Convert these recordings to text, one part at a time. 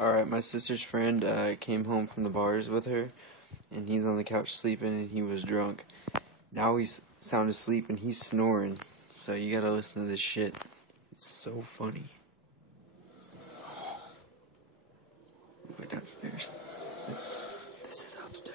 Alright, my sister's friend came home from the bars with her, and he's on the couch sleeping, and he was drunk. Now he's sound asleep, and he's snoring. So you gotta listen to this shit. It's so funny. We're downstairs. This is upstairs.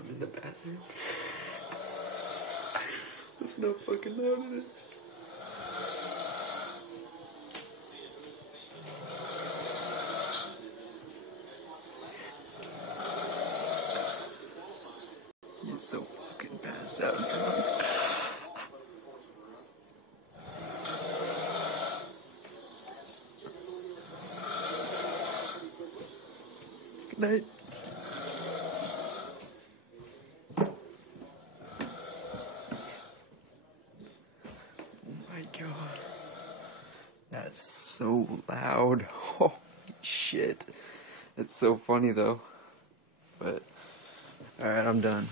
I'm in the bathroom. That's no fucking loud it is. He's so fucking passed out drunk. Good night. Oh my god. That's so loud. Holy shit. It's so funny though. But, alright, I'm done.